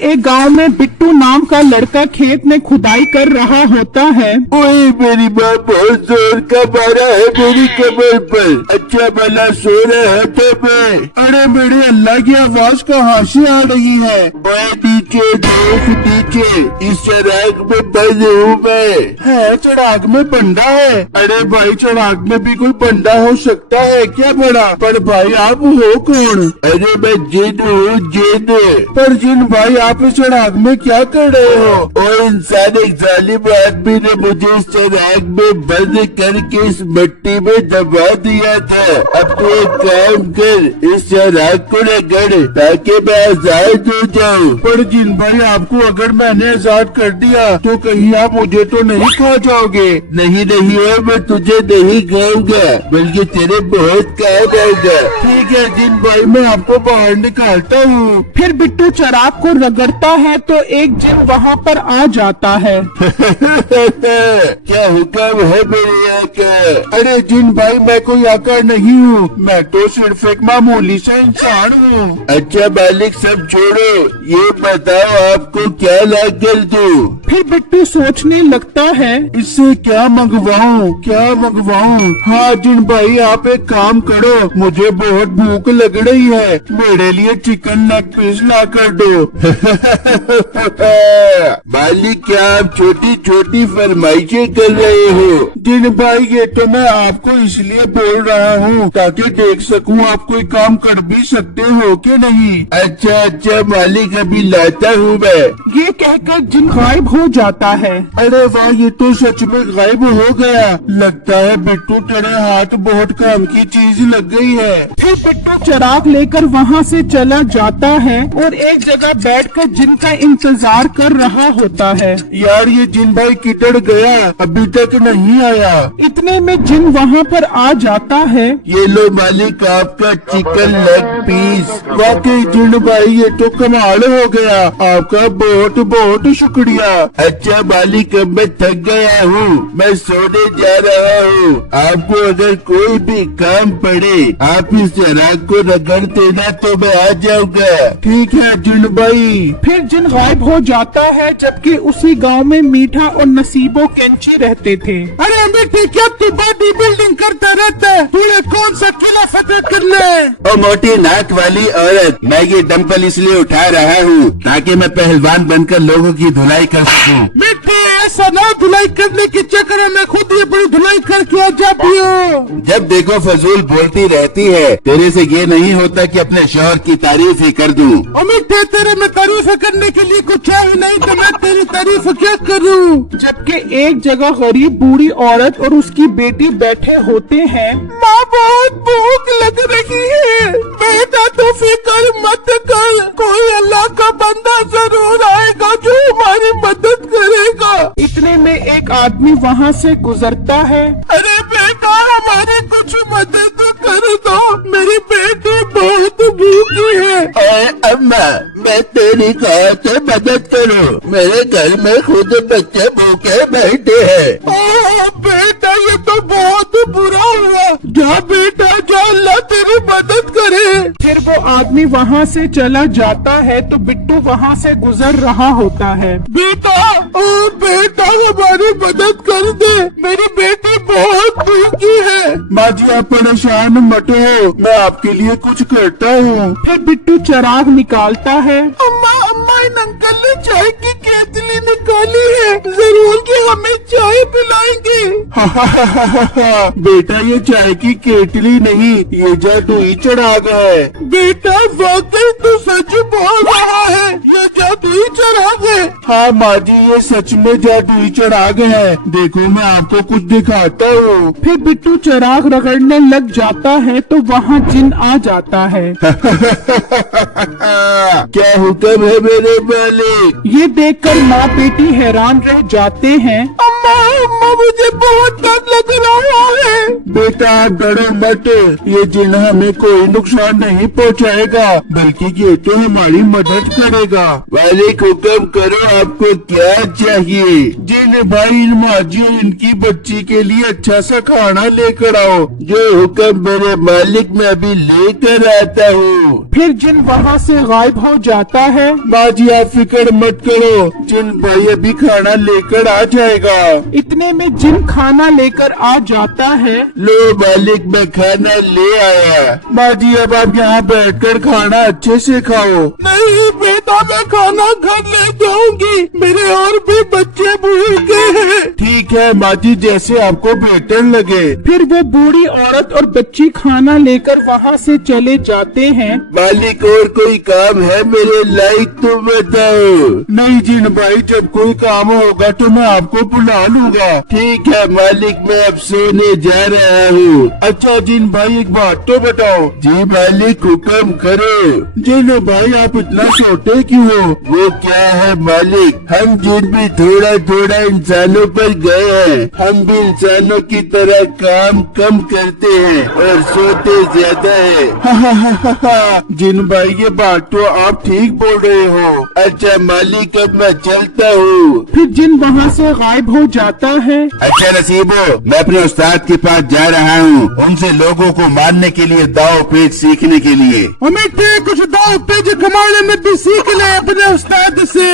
एक गांव में बिट्टू नाम का लड़का खेत में खुदाई कर रहा होता है। ओए मेरी माँ बहुत जोर का मारा है मेरी कमर पर। अच्छा भला सो रहा है तो मैं। अरे मेरे अल्लाह की आवाज कहाँ से आ रही है? ओए नीचे देख नीचे, इस चराग में बंद हूँ मैं। है चराग में बंदा है? अरे भाई चराग में भी कोई बंदा हो सकता है क्या बड़ा? पर भाई आप हो कौन? अरे मैं जिन हूँ जिन। पर जिन भाई आप इस चराग में क्या कर रहे हो? और इंसान एक जालिम आदमी ने मुझे इस चराग में बंद करके इस मिट्टी में दबा दिया था। अब तो एक काम कर, इस चराग को रगड़ ताकि मैं आजाद हो जाऊँ। पर जिन भाई आपको अगर मैंने आजाद कर दिया तो कहीं आप मुझे तो नहीं खा जाओगे? नहीं नहीं और मैं तुझे नहीं खाऊंगा बल्कि तेरे बहुत काम आएगा। ठीक है जिन भाई मैं आपको बाहर निकालता हूँ। फिर बिट्टू चराग को रगड़ता है तो एक जिन वहाँ पर आ जाता है। क्या हुक्म है मेरे आका? अरे जिन भाई मैं कोई आका नहीं हूँ, मैं तो सिर्फ एक मामूली सा इंसान हूँ। अच्छा मालिक सब छोड़ो, ये बताओ आपको क्या लाकर दूँ? फिर बिट्टू सोचने लगता है इससे क्या मंगवाऊँ क्या मंगवाऊँ? हाँ जिन भाई आप एक काम करो, मुझे बहुत भूख लग रही है, मेरे लिए चिकन लेग पीस ला कर दो। मालिक क्या आप छोटी छोटी फरमाइशें कर रहे हो? जिन भाई ये तो मैं आपको इसलिए बोल रहा हूँ ताकि देख सकूँ आप कोई काम कर भी सकते हो कि नहीं। अच्छा अच्छा मालिक अभी लाता हूँ मैं। ये कहकर जिन गायब हो जाता है। अरे वाह ये तो सच में गायब हो गया। लगता है बिट्टू तेरे हाथ बहुत काम की चीज लग गई है। फिर बिट्टू चराग लेकर वहाँ से चला जाता है और एक जगह बैठकर जिन का इंतजार कर रहा होता है। यार ये जिन भाई किधर गया, अभी तक नहीं आया। इतने में जिन वहाँ पर आ जाता है। ये लो मालिक आपका चिकन लेग पीस। वाकई जिन भाई ये तो कमाल हो गया, आपका बहुत बहुत शुक्रिया। अच्छा मालिक अब मैं थक गया हूँ, मैं सोने जा रहा हूँ। आपको अगर कोई भी काम पड़े आप इस चराग को रगड़ देना तो मैं आ जाऊंगा। ठीक है जिन भाई। फिर जिन गायब हो जाता है जबकि उसी गांव में मीठा और नसीबो कैंची रहते थे। अरे मीठी क्या तू बॉडी बिल्डिंग करता रहता है? तूने कौन सा किला फतेह कर ले? ओ मोटी नाक वाली औरत, मैं ये डंपल इसलिए उठा रहा हूँ ताकि मैं पहलवान बनकर लोगों की धुलाई कर सकूँ। मिट्टी ऐसा ना धुलाई करने के चक्कर में खुद ये बड़ी धुलाई करके आ जाती हो। जब देखो फजूल बोलती रहती है, तेरे से ये नहीं होता कि अपने शौहर की तारीफ ही कर दूँ। मिट्टी तेरे में तारीफ करने के लिए कुछ है ही नहीं तो मैं तेरी तारीफ क्या करूँ? जबकि एक जगह गरीब बूढ़ी औरत और उसकी बेटी बैठे होते हैं। माँ बहुत भूख लग रही है। बेटा तो फिक्र मत कर, कोई अल्लाह का बंदा जरूर आएगा जो हमारी मदद करेगा। इतने में एक आदमी वहाँ से गुजरता है। अरे बेटा हमारी कुछ मदद कर दो, मेरी बेटी बहुत भूखी है। अम्मा मैं तेरी कहा से मदद करूँ, मेरे घर में खुद बच्चे भूखे बैठे हैं। बेटा ये तो बहुत बुरा हुआ। जा बेटा जा, अल्लाह तेरी मदद करे। फिर वो आदमी वहाँ से चला जाता है तो बिट्टू वहाँ से गुजर रहा होता है। बेटा ओ बेटा हमारी मदद कर दे, मेरी बेटी बहुत भूखी है। माँ जी आप परेशान मत हो, मैं आपके लिए कुछ करता हूँ। फिर बिट्टू चराग निकालता है। अम्मा अम्मा इन अंकल ने चाय की केतली निकाली है, जरूर कि हमें चाय पिलाएंगे। बेटा ये चाय की केतली नहीं, ये जादुई चराग है। बेटा वाकई तू सच बोल रहा है, ये जादुई चराग है। हाँ माँ जी ये सच में जादुई चराग है। देखो मैं आपको कुछ दिखाता हूँ। फिर बिट्टू चराग रगड़ने लग जाता है तो वहाँ जिन आ जाता है। क्या हुक्म है मेरे मालिक? ये देखकर माँ बेटी हैरान रह जाते हैं। अम्मा अम्मा मुझे बहुत डर लग रहा है। बेटा डरो मत, ये जिन हमें कोई नुकसान नहीं पहुँचाएगा बल्कि ये तो हमारी मदद करेगा। मालिक हुक्म करो आपको क्या चाहिए? जिन भाई इन माजी और इनकी बच्ची के लिए अच्छा सा खाना लेकर आओ। जो हुक्म मेरे मालिक मैं अभी लेकर आता हूँ। फिर जिन वहाँ से गायब हो जाता है। बाजी आप फिक्र मत करो, जिन भाई अभी खाना लेकर आ जाएगा। इतने में जिन खाना लेकर आ जाता है। लो मालिक मैं खाना ले आया। बाजी अब आप यहाँ बैठकर खाना अच्छे से खाओ। नहीं बेटा, मैं खाना घर ले जाऊंगी, मेरे और भी बच्चे भूखे हैं। ठीक है माजी, जैसे आपको बेहतर लगे। फिर वो बूढ़ी औरत और बच्ची खाना लेकर वहाँ से चले जाते हैं। मालिक और कोई काम है मेरे लायक तो बताओ। नहीं जिन भाई, जब कोई काम होगा तो मैं आपको बुला लूंगा। ठीक है मालिक, मैं अब सोने जा रहा हूँ। अच्छा जिन भाई एक बात तो बताओ। जी मालिक हुक्म करो। जिन भाई आप इतना छोटे क्यों हो? वो क्या है मालिक, हम जिन भी थोड़ा थोड़ा इंसानों पर गए हैं। हम भी इंसानों की तरह काम कम करते हैं और सोते ज्यादा है। जिन भाई ये बात तो आप ठीक बोल रहे हो। अच्छा मालिक अब मैं चलता हूँ। फिर जिन वहाँ से गायब हो जाता है। अच्छा नसीबो, मैं अपने उस्ताद के पास जा रहा हूँ, उनसे लोगों को मारने के लिए दाव पेच सीखने के लिए। हमें कुछ दाव पेच कमाने में भी सीख ले अपने उस्ताद से।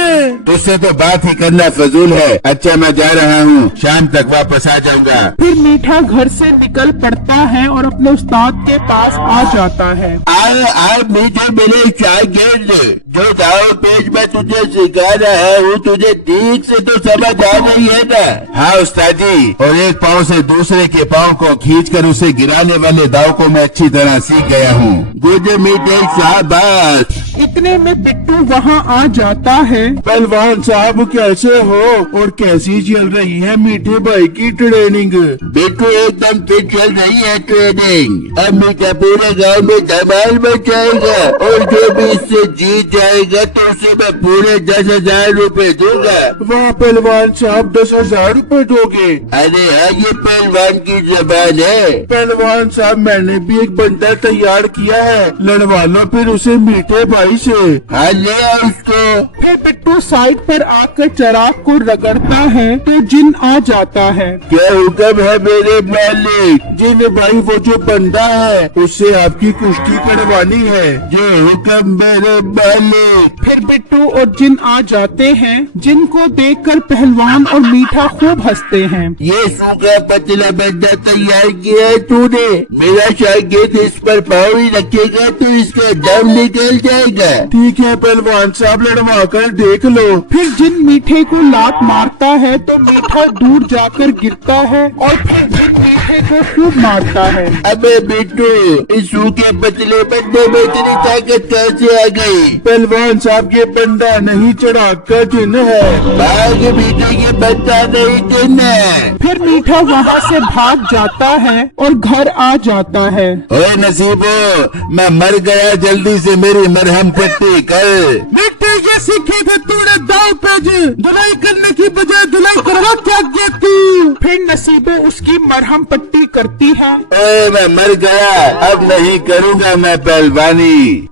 उससे तो बात ही करना फजूल है। अच्छा मैं जा रहा हूँ, शाम तक वापस आ जाऊंगा। फिर मीठा घर से निकल पड़ता है और अपने उस्ताद के पास आ जाता है। आए मीठे मेरे शागिर्द, जो दाव पेच मैं तुझे सिखा रहा हूँ तुझे ठीक से तो समझ आ रही है ना? हाँ उस्ताद जी, और एक पाँव से दूसरे के पाँव को खींचकर उसे गिराने वाले दाव को मैं अच्छी तरह सीख गया हूँ। गुड मीठे शाबाश। इतने में बिट्टू वहाँ आ जाता है। पहलवान साहब कैसे हो और कैसी चल रही है मीठे भाई की ट्रेनिंग? बिट्टू एकदम फिट चल रही है ट्रेनिंग। अब मीठा पूरे गांव में धमाल मचाएगा और जो भी इससे जीत जाएगा तो उसे मैं पूरे 10,000 रुपए दूंगा। वाह पहलवान साहब, 10,000 रुपए दोगे? अरे हाँ, ये पहलवान की जबान है। पहलवान साहब मैंने भी एक बंदा तैयार किया है, लड़वा लो फिर उसे मीठे भाई से। हाँ ले आओ उसको। फिर बिट्टू साइड पर आकर चिराग को रगड़ता है तो जिन आ जाता है। क्या हुक्म है मेरे मालिक? जिन भाई वो जो बंदा है उससे आपकी कुश्ती करवानी है। जो हुक्म मेरे मालिक। फिर बिट्टू और जिन आ जाते हैं। जिन को देखकर पहलवान और मीठा खूब हंसते हैं। ये सूखा पतला बंदा तैयार किया है तूने? मेरा शागिर्द इस पर पाँव ही रखेगा तो इसका दम निकल जाएगा। ठीक है पहलवान साहब, लड़वा कर देख लो। फिर जिन मीठे को लात मारता है तो मीठा दूर जाकर गिरता है और फिर जिन मीठे को खूब मारता है। अबे बिट्टू, इस सूखे पतले बंदे में इतनी ताकत कैसे आ गई? पहलवान साहब ये बंदा नहीं चिराग का जिन है। भाग मीठे, ये बंदा नहीं जिन है। फिर मीठा वहाँ से भाग जाता है और घर आ जाता है। ओए नसीबो, मैं मर गया, जल्दी से मेरी मरहम पट्टी कर। बेटे ये सीखे थे तूने दाव पेच, धुलाई करने की बजाय धुलाई करवा क्या गया तू? फिर नसीबो उसकी मरहम पट्टी करती है। ओए मैं मर गया, अब नहीं करूँगा मैं पहलवानी।